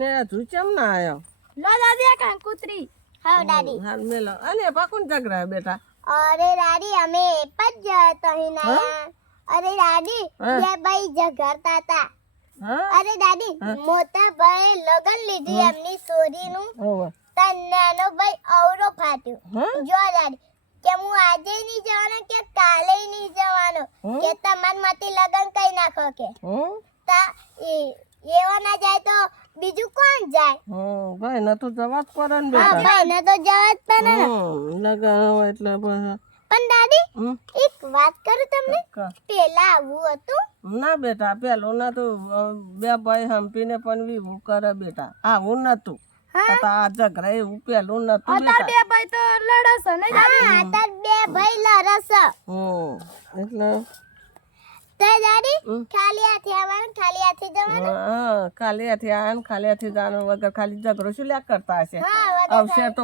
ને હજુ કેમ ના આવ્યો? લો દાદી આ કંકુતરી. હા દાદી. હાલ મેલો અને પાકુન ઝઘડા બેટા. અરે દાદી અમે પણ જ તહીના. અરે દાદી બે ભાઈ ઝઘડતા હતા. હા અરે દાદી મોટા ભાઈ લગન લીધી એમની છોરીનું. હોવે. તન નાનો ભાઈ અવરો ફાટ્યો. હા જો દાદી કે હું આજે નહીં જવાનો કે કાલે નહીં જવાનો કે તમાર માંથી લગન કઈ નાખો કે તા એવા ના જાય તો બીજું કોણ જાય? ભાઈ ના તો જવા જ પડે ને હા બેટા. ભાઈ ને તો જવા જ પડે ને. લગન હોય એટલે પછી પણ દાદી એક વાત કરું તમને કા. પેલા આવું હતું ના બેટા પેલું ના તો બે ભાઈ હંપીને પણ વિવું કરે બેટા. આવું નતું. આ ઝઘડા એવું પેલું નતું બેટા. બે ભાઈ તો લડસ ને દાદી હા તાર બે ભાઈ લડસ એટલે તો દાદી ખાલી હાથે આવવાનું ખાલી હાથે જવાનું ખાલી હાથે આયા ને ખાલી હાથે જવાનું વગર ખાલી ઝઘડો શું લ્યા કરતા હશે? હા અવસર તો